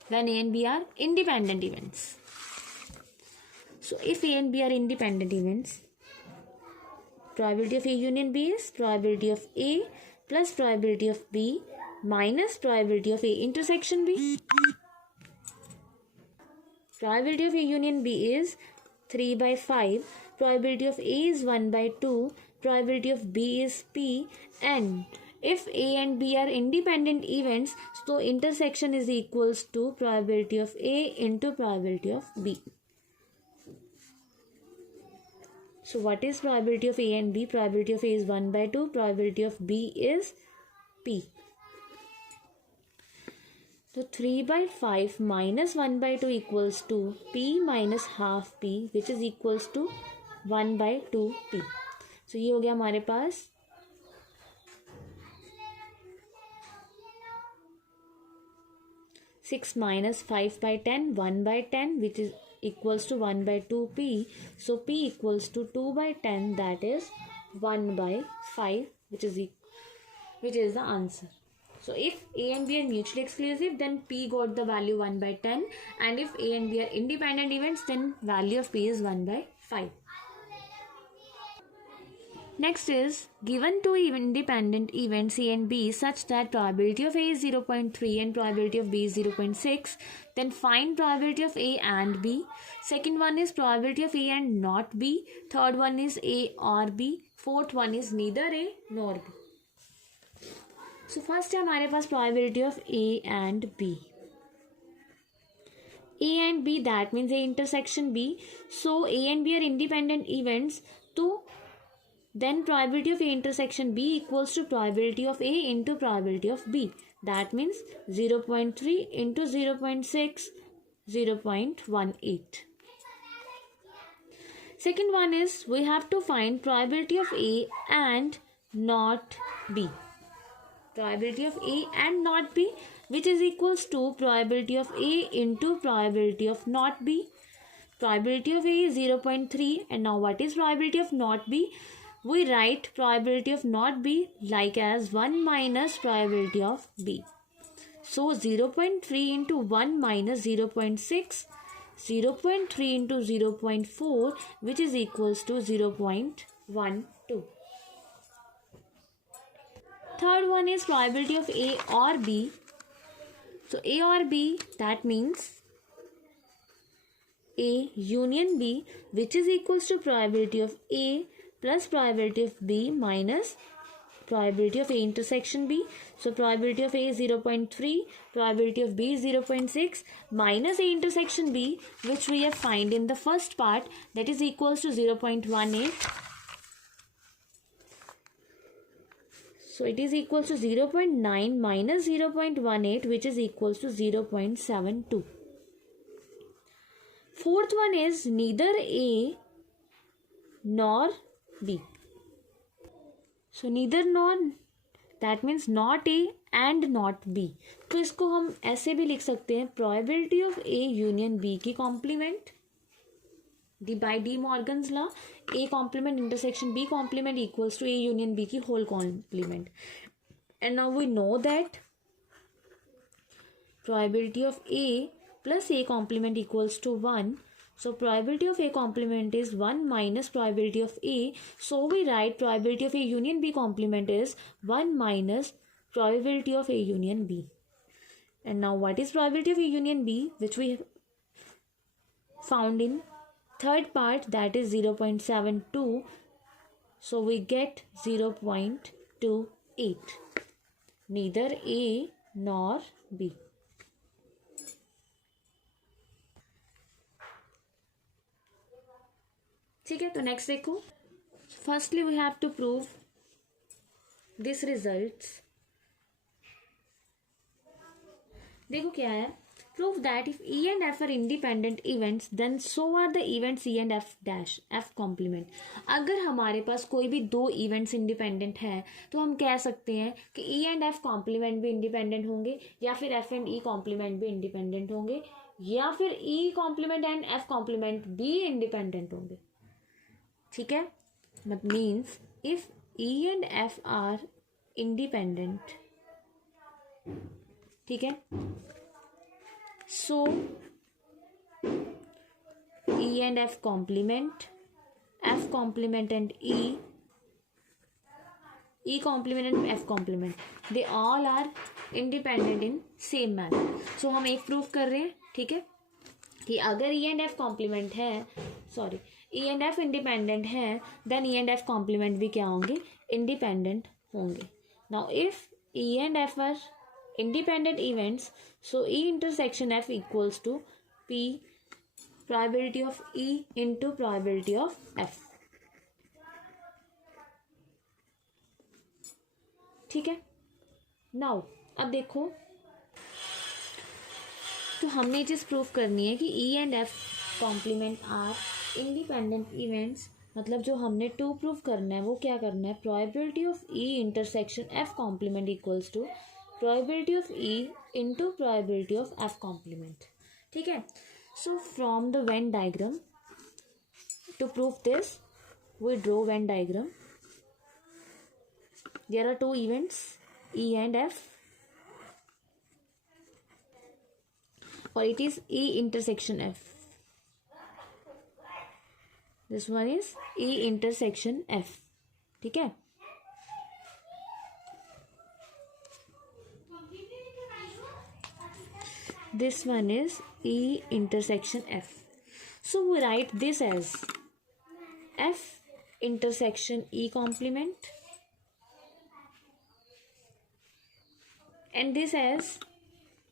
When A and B are independent events. So if A and B are independent events, probability of A union B is probability of A plus probability of B minus probability of A intersection B. Probability of A union B is 3/5. Probability of A is 1/2. Probability of B is P. And if A and B are independent events, so intersection is equals to probability of A into probability of B. So what is probability of A and B? Probability of A is 1/2. Probability of B is P. So 3/5 minus 1/2 equals to P minus half P, which is equals to 1/2 P. So ये हो गया हमारे पास six minus 5/10, 1/10, which is equals to 1/2 P. So P equals to 2/10, that is 1/5, which is the answer. So if A and B are mutually exclusive, then P got the value 1/10, and if A and B are independent events, then value of P is 1/5. Next is given two independent events A and B such that probability of A is 0.3 and probability of B is 0.6. Then find probability of A and B. Second one is probability of A and not B. Third one is A or B. Fourth one is neither A nor B. So first है हमारे पास probability of A and B. A and B, that means A intersection B. So A and B are independent events. तो then probability of A intersection B equals to probability of A into probability of B. That means 0.3 into 0.6, 0.18. Second one is we have to find probability of A and not B. Probability of A and not B, which is equals to probability of A into probability of not B. Probability of A is 0.3, and now what is probability of not B? We write probability of not B like as 1 minus probability of B. So 0.3 into 1 minus 0.6, 0.3 into 0.4, which is equals to 0.12. Third one is probability of A or B. So A or B, that means A union B, which is equals to probability of A plus probability of B minus probability of A intersection B. So probability of A is 0.3, probability of B is 0.6 minus A intersection B, which we have find in the first part, that is equals to 0.18. So it is equals to 0.9 minus 0.18, which is equals to 0.72. Fourth one is neither A nor B. So neither nor, that means not A and not B. तो इसको हम ऐसे भी लिख सकते हैं, probability of A union B की complement by De Morgan's law, A complement intersection B complement equals to A union B की whole complement. And now we know that probability of A plus A complement equals to 1. So probability of A complement is 1 minus probability of A. So we write probability of A union B complement is 1 minus probability of A union B. And now what is probability of A union B, which we found in third part, that is 0.72. So we get 0.28. Neither A nor B. ठीक है, तो next देखो. Firstly we have to prove this results. देखो क्या है, prove that if E and F are independent events then so are the events E and F dash F complement. अगर हमारे पास कोई भी दो इवेंट्स इंडिपेंडेंट है तो हम कह सकते हैं कि E and F कॉम्प्लीमेंट भी इंडिपेंडेंट होंगे, या फिर F and E कॉम्प्लीमेंट भी इंडिपेंडेंट होंगे, या फिर E complement and F complement भी इंडिपेंडेंट होंगे. ठीक है, that means if E and F are independent, ठीक है, so E and F complement, F complement and E complement and F complement, they all are independent in same manner. So हम एक proof कर रहे हैं, ठीक है, कि अगर E and F complement है, sorry, E and F independent है, then E and F complement भी क्या होंगे, इंडिपेंडेंट होंगे. Now if E and F are independent events, so E intersection F equals to P probability of E into probability of F. ठीक है. Now अब देखो, तो हमने ये चीज़ प्रूफ करनी है कि E and F complement are independent events. मतलब जो हमने टू प्रूफ करना है वो क्या करना है, probability of E intersection F complement equals to probability of E into probability of F complement. ठीक है. So from the Venn diagram, to proof this we draw Venn diagram. There are two events E and F, or it is E intersection F. This one is E intersection F. ठीक है. This one is E intersection F. So we write this as F intersection E complement, and this as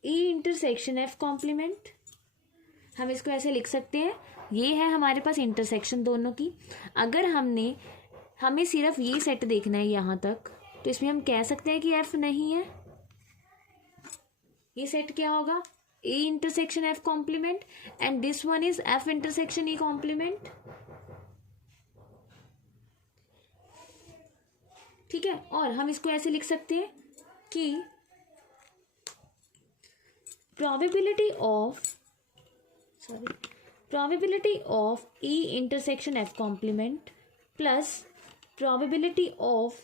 E intersection F complement. हम इसको ऐसे लिख सकते हैं, ये है हमारे पास इंटरसेक्शन दोनों की. अगर हमें सिर्फ ये सेट देखना है यहाँ तक, तो इसमें हम कह सकते हैं कि F नहीं है. ये सेट क्या होगा, E intersection F complement, and this one is F intersection E complement. ठीक है. और हम इसको ऐसे लिख सकते हैं कि probability of E intersection F complement plus probability of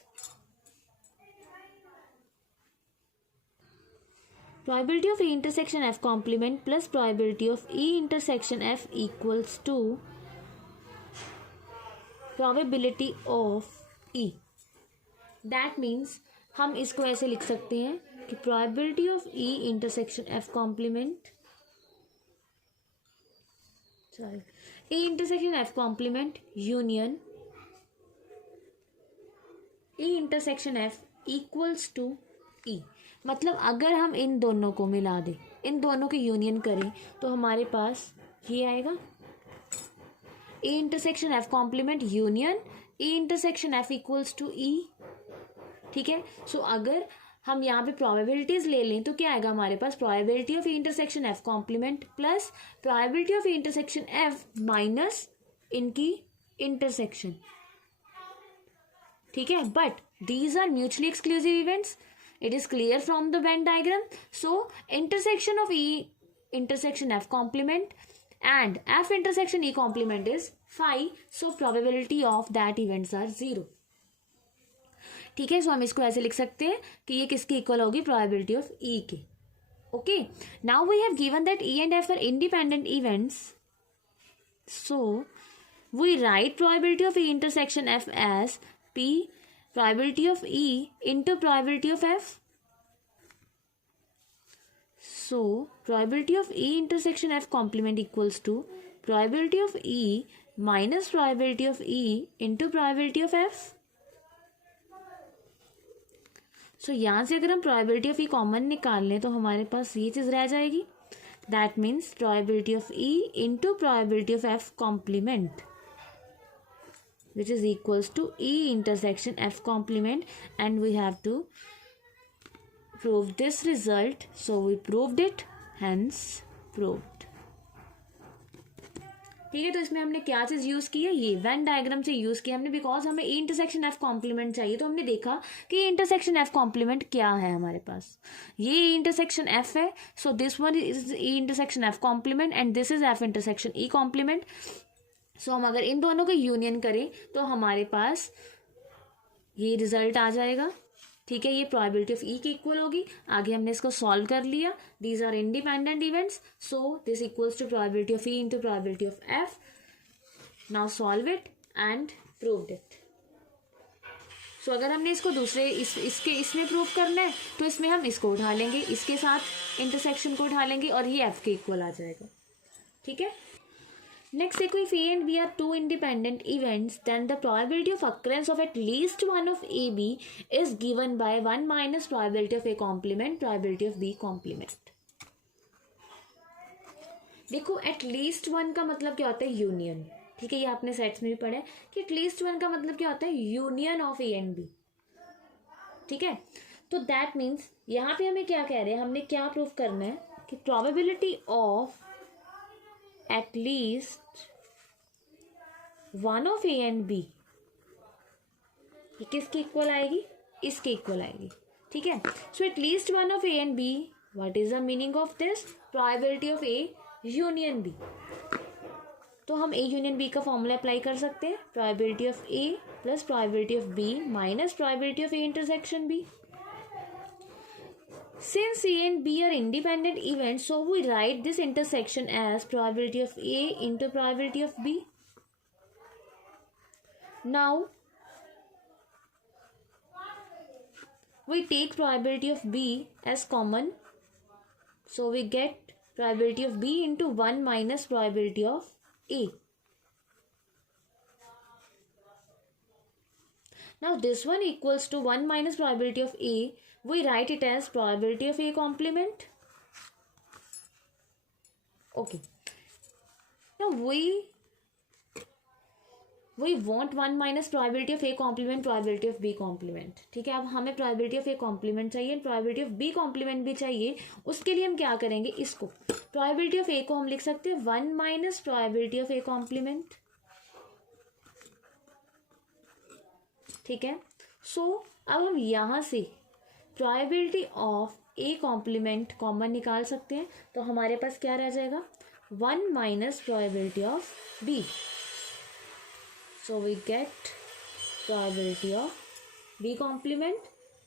probability of E intersection F complement plus probability of E intersection F equals to probability of E. That means हम इसको ऐसे लिख सकते हैं कि probability of E intersection F complement, sorry, E intersection F complement union E intersection F equals to E. मतलब अगर हम इन दोनों को मिला दें, इन दोनों की यूनियन करें, तो हमारे पास ये आएगा A intersection F complement union A intersection F equals to E. ठीक है. सो अगर हम यहाँ पे प्रोबेबिलिटीज ले लें तो क्या आएगा हमारे पास, probability of A intersection F complement plus probability of A intersection F minus इनकी इंटरसेक्शन. ठीक है. But these are mutually exclusive events. It is clear from the Venn diagram. So intersection of E intersection F complement and F intersection E complement is phi. So probability of that events are 0. ठीक है. सो हम इसको ऐसे लिख सकते हैं कि ये किसकी इक्वल होगी, प्रोबेबिलिटी ऑफ E के. Okay. Now we have given that E and F are independent events. So we write probability of E intersection F as P probability of E into probability of F. So probability of E intersection F complement equals to probability of E minus probability of E into probability of F. So यहाँ से अगर हम probability of E common निकाल लें तो हमारे पास ये चीज़ रह जाएगी. That means probability of E into probability of F complement, which is equals to E intersection F complement, and we have to prove this result. So we proved it, hence proved. ठीक है. तो इसमें हमने क्या चीज़ use की है, ये Venn diagram से यूज़ किया हमने, बिकॉज हमें E इंटरसेक्शन F कॉम्प्लीमेंट चाहिए. तो हमने देखा कि इंटरसेक्शन F कॉम्प्लीमेंट क्या है हमारे पास, ये E इंटरसेक्शन F है. So this one is E intersection F complement and this is F intersection E complement. So हम अगर इन दोनों को यूनियन करें तो हमारे पास ये रिजल्ट आ जाएगा. ठीक है. ये प्रोबेबिलिटी ऑफ ई के इक्वल होगी. आगे हमने इसको सॉल्व कर लिया. These are independent events. So this equals to probability of E into probability of F. Now solve it and proved it. So अगर हमने इसको दूसरे इसमें प्रूव करना है तो इसमें हम इसको उठा लेंगे, इसके साथ इंटरसेक्शन को उठा लेंगे और ये एफ के इक्वल आ जाएगा. ठीक है. Next, if A and B are two independent events, then the probability of occurrence of at least one of AB is given by 1 minus probability of A complement, probability of B complement. देखो, at least one का मतलब क्या होता है, union. ठीक है. ये आपने सेट्स में भी पढ़ा है कि at least one का मतलब क्या होता है, union of A and B. ठीक है. तो दैट मीन्स यहाँ पे हमें क्या कह रहे हैं, हमने क्या प्रूव करना है कि probability of at least one of A and B ये किसके इक्वल आएगी, इसके इक्वल आएगी. ठीक है. So at least one of A and B, what is the meaning of this, probability of A union B. तो हम A यूनियन B का फॉर्मूला अप्लाई कर सकते हैं, probability of A plus probability of B minus probability of A intersection B. Since A and B are independent events, so we write this intersection as probability of A into probability of B. Now, we take probability of B as common. So we get probability of B into 1 minus probability of A. Now this one equals to 1 minus probability of A. We write it as probability of A complement. Okay. Now we want 1 minus probability of A complement, probability of B complement. ठीक है. अब हमें probability of A complement चाहिए, probability of B complement भी चाहिए. उसके लिए हम क्या करेंगे, इसको probability of A को हम लिख सकते हैं 1 minus probability of A complement. ठीक है. सो अब हम यहाँ से probability of A complement common निकाल सकते हैं. तो हमारे पास क्या रह जाएगा, 1 minus probability of B. So we get probability of B complement.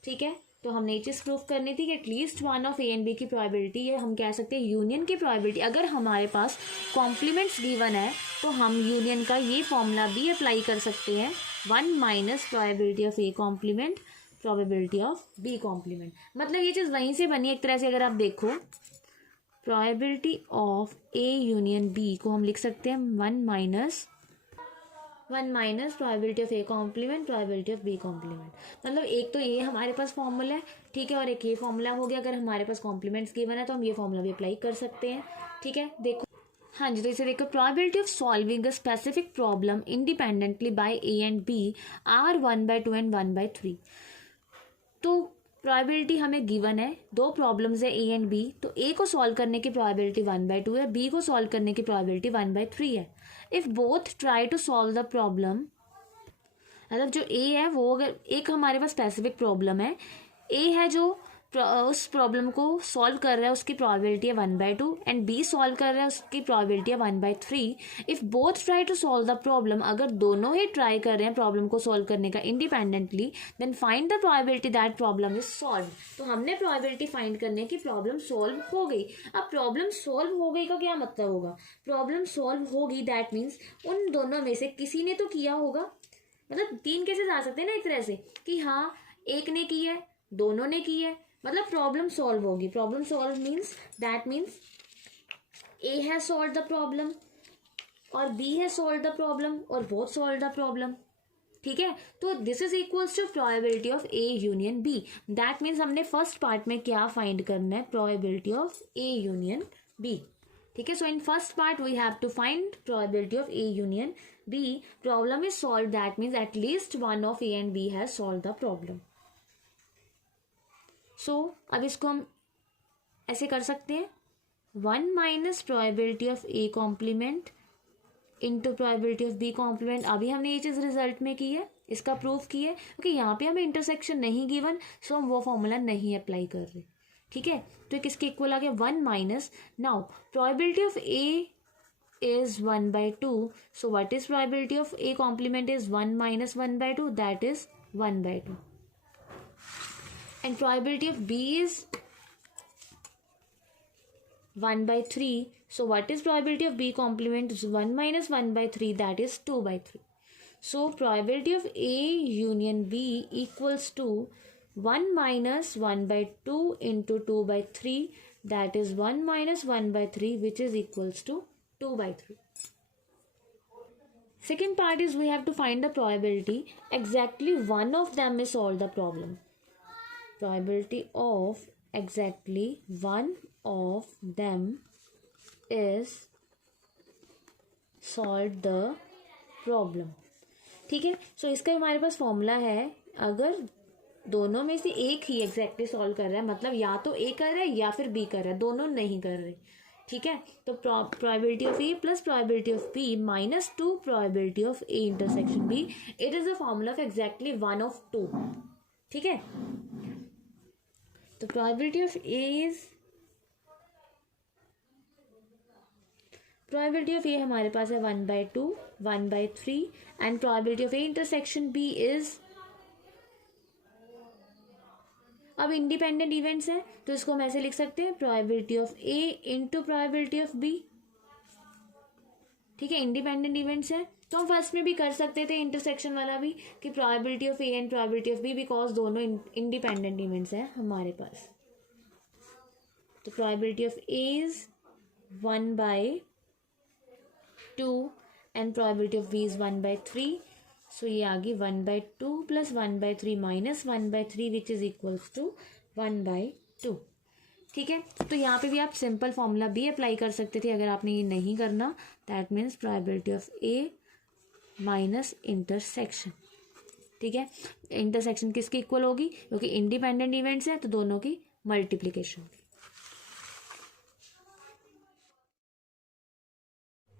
ठीक है. तो हमने ये चीज़ प्रूव करनी थी कि at least one of A and B की प्रोबेबिलिटी, ये हम कह सकते हैं यूनियन की प्रोबेबिलिटी। अगर हमारे पास कॉम्प्लीमेंट्स गिवन है तो हम यूनियन का ये फॉर्मूला भी अप्लाई कर सकते हैं, 1 minus probability of A complement probability of B complement. मतलब ये चीज़ वहीं से बनी एक तरह से। अगर आप देखो probability of A union B को हम लिख सकते हैं 1 minus probability of A complement probability of B complement. मतलब एक तो ये हमारे पास फॉर्मूला है, ठीक है, और एक ये फॉर्मूला हो गया। अगर हमारे पास कॉम्प्लीमेंट्स गिवन है तो हम ये फॉर्मूला भी अप्लाई कर सकते हैं, ठीक है। देखो, हाँ जी, तो इसे देखो, probability of solving a specific problem independently by A and B are 1/2 and 1/3। तो प्रोबेबिलिटी हमें गिवन है, दो प्रॉब्लम्स है ए एंड बी, तो ए को सॉल्व करने की प्रोबेबिलिटी 1/2 है, बी को सॉल्व करने की प्रोबेबिलिटी 1/3 है। If both try to solve the problem, मतलब जो ए है वो, अगर एक हमारे पास स्पेसिफिक प्रॉब्लम है, ए है जो उस प्रॉब्लम को सॉल्व कर रहा है, उसकी प्रोबेबिलिटी है 1/2 एंड बी सॉल्व कर रहा है, उसकी प्रोबेबिलिटी है 1/3। If both try to solve the problem, अगर दोनों ही ट्राई कर रहे हैं प्रॉब्लम को सॉल्व करने का independently, then find the probability that problem is solve. तो हमने प्रोबेबिलिटी फाइंड करने की प्रॉब्लम सॉल्व हो गई। अब प्रॉब्लम सॉल्व हो गई का क्या मतलब होगा? प्रॉब्लम सॉल्व होगी दैट मीन्स उन दोनों में से किसी ने तो किया होगा। मतलब 3 केसेस आ सकते हैं ना एक तरह से, कि हाँ एक ने की है, दोनों ने की है, मतलब प्रॉब्लम सॉल्व होगी। Problem solve means that means A has solve the problem और B has solve the problem और बोथ सॉल्व द प्रॉब्लम, ठीक है। तो this is equals to probability of A union B. That means हमने first part में क्या find करना है? Probability of A union B, ठीक है। So in first part we have to find probability of A union B. Problem is solve that means at least one of A and B has solve the problem. So अब इसको हम ऐसे कर सकते हैं, 1 minus probability of A complement into probability of B complement. अभी हमने ये चीज़ रिजल्ट में की है, इसका प्रूफ की है, क्योंकि यहाँ पे हमें इंटरसेक्शन नहीं गिवन, सो हम वो फॉर्मूला नहीं अप्लाई कर रहे, ठीक है। तो किसके इक्वल आ गया? 1 minus, now probability of A is 1/2, so what is probability of a complement is 1 minus 1/2, that is 1/2, and probability of b is 1/3, so what is probability of b complement is 1 minus 1/3, that is 2/3. So probability of a union b equals to 1 minus 1/2 into 2/3, that is 1 minus 1/3, which is equals to 2/3. Second part is we have to find the probability exactly one of them is solve the problem. Probability of exactly one of them is solve the problem, ठीक है। सो इसका हमारे पास formula है, अगर दोनों में से एक ही एग्जैक्टली सॉल्व कर रहा है, मतलब या तो ए कर रहा है या फिर बी कर रहा है, दोनों नहीं कर रहे, ठीक है। तो probability of A plus probability of B minus 2 probability of A intersection B, it is the formula of exactly one of two, ठीक है। तो probability of A is, probability of A हमारे पास है 1/2, 1/3 and probability of A intersection B is, अब independent events है तो इसको हम ऐसे लिख सकते हैं, probability of A into probability of B, ठीक है। इंडिपेंडेंट इवेंट्स है तो हम फर्स्ट में भी कर सकते थे इंटरसेक्शन वाला भी, कि probability of A and probability of B, because दोनों इंडिपेंडेंट इवेंट्स हैं हमारे पास। तो probability of A is 1/2 and probability of B is 1/3। So ये आ गई 1/2 plus 1/3 minus 1/3 which is equals to 1/2, ठीक है। तो यहाँ पे भी आप सिंपल फॉर्मूला भी अप्लाई कर सकते थे, अगर आपने ये नहीं करना, that means probability of A minus intersection, ठीक है। इंटरसेक्शन किसकी इक्वल होगी? क्योंकि इंडिपेंडेंट इवेंट्स है तो दोनों की मल्टीप्लीकेशन।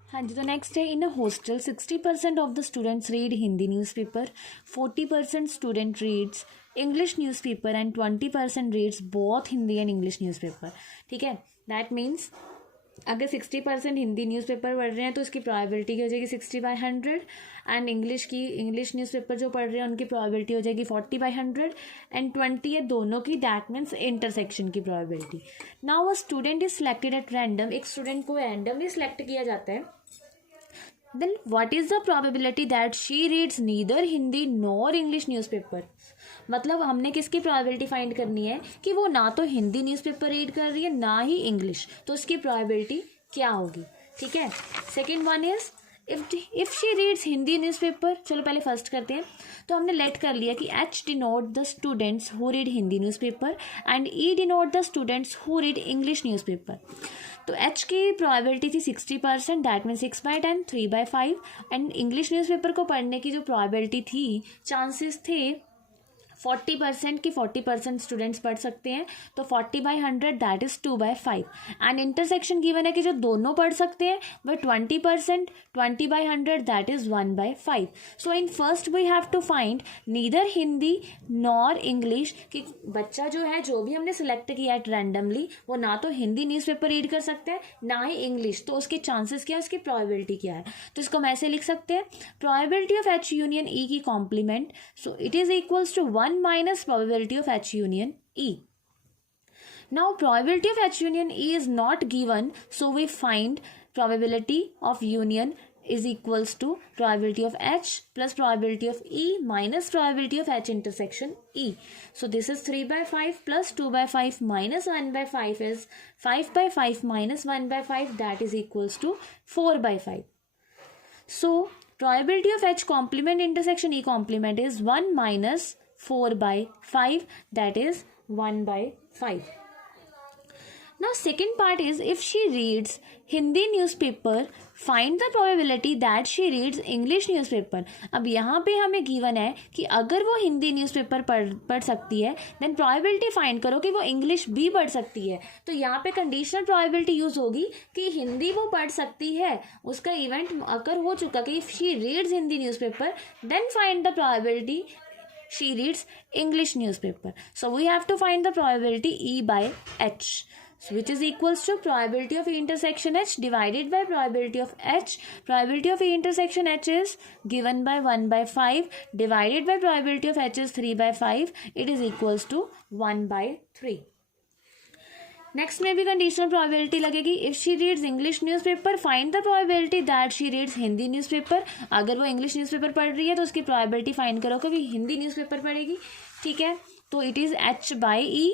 हाँ जी, तो नेक्स्ट है, in a hostel 60% of the students read Hindi newspaper, 40% student reads English newspaper and 20% reads both Hindi and English newspaper, ठीक है। दैट मीन्स अगर 60% हिंदी न्यूज़पेपर पढ़ रहे हैं तो उसकी प्रोबेबिलिटी की हो जाएगी 60/100 एंड इंग्लिश न्यूज़पेपर जो पढ़ रहे हैं उनकी प्रोबेबिलिटी हो जाएगी 40/100 एंड 20 है दोनों की, दैट मीन्स इंटरसेक्शन की probability. Now a student is selected at random, एक स्टूडेंट को रैंडमली सिलेक्ट किया जाता है. Then what is the probability that she reads neither Hindi nor English newspaper. मतलब हमने किसकी प्रोबेबिलिटी फाइंड करनी है कि वो ना तो हिंदी न्यूज़पेपर रीड कर रही है ना ही इंग्लिश, तो उसकी प्रोबेबिलिटी क्या होगी. ठीक है. Second one is if she reads Hindi newspaper. चलो पहले फर्स्ट करते हैं. तो हमने लेट कर लिया कि H denote the students who read Hindi newspaper and E denote the students who read English newspaper. तो एच की प्रोबेबिलिटी थी 60%, that mean 6/10, 3/5. And English newspaper को पढ़ने की जो प्रोबेबिलिटी थी, चांसेस थे 40% की 40% स्टूडेंट्स पढ़ सकते हैं, तो 40/100 that is 2/5. And intersection given है कि जो दोनों पढ़ सकते हैं वह 20%, 20/100 that is 1/5. So in first we have to find neither Hindi nor English, कि बच्चा जो है जो भी हमने सिलेक्ट किया है रैंडमली वो ना तो हिंदी न्यूज़पेपर रीड कर सकते हैं ना ही इंग्लिश, तो उसके चांसेस क्या है, उसकी प्रोबेबिलिटी क्या है. तो इसको हम ऐसे लिख सकते हैं, probability of H union E की complement, so it is equals to 1 minus probability of H union E. Now probability of H union E is not given, so we find probability of union is equals to probability of H plus probability of E minus probability of H intersection E. So this is 3/5 plus 2/5 minus 1/5 is 5/5 minus 1/5, that is equals to 4/5. So probability of H complement intersection E complement is 1 minus 4/5, that is 1/5. Now second part is if she reads Hindi newspaper find the probability that she reads English newspaper. अब यहाँ पे हमें given है कि अगर वो Hindi newspaper पढ़ सकती है देन प्रोबेबिलिटी फाइंड करो कि वो इंग्लिश भी पढ़ सकती है. तो यहाँ पे कंडीशनल प्रोबेबिलिटी यूज होगी कि हिंदी वो पढ़ सकती है, उसका इवेंट अगर हो चुका कि if she reads Hindi newspaper then find the probability she reads English newspaper. So we have to find the probability E by H, so which is equals to probability of E intersection H divided by probability of H. Probability of E intersection H is given by 1/5 divided by probability of H is 3/5. It is equals to 1/3. Next में भी conditional probability लगेगी. If she reads English newspaper find the probability that she reads Hindi newspaper. अगर वो English newspaper पढ़ रही है तो उसकी प्रोबेबिलिटी फाइंड करो कि वो हिंदी न्यूज़पेपर पढ़ेगी. ठीक है. तो इट इज H/E.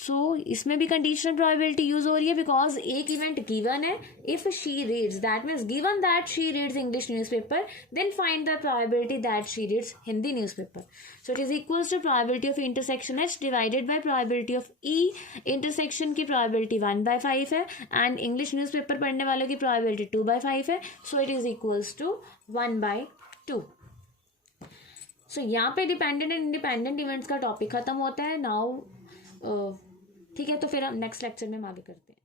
सो इसमें भी कंडीशनल प्रोबेबिलिटी यूज हो रही है बिकॉज एक इवेंट गिवन है. If she reads that means given that she reads English newspaper then find the probability that she reads Hindi newspaper. So it is equals to probability of intersection H divided by probability of E. Intersection की probability 1/5 है and English newspaper पढ़ने वालों की probability 2/5 है. So it is equals to 1/2. So यहाँ पे dependent and independent events का topic खत्म होता है. नाउ ठीक है, तो फिर हम नेक्स्ट लेक्चर में हम आगे करते हैं.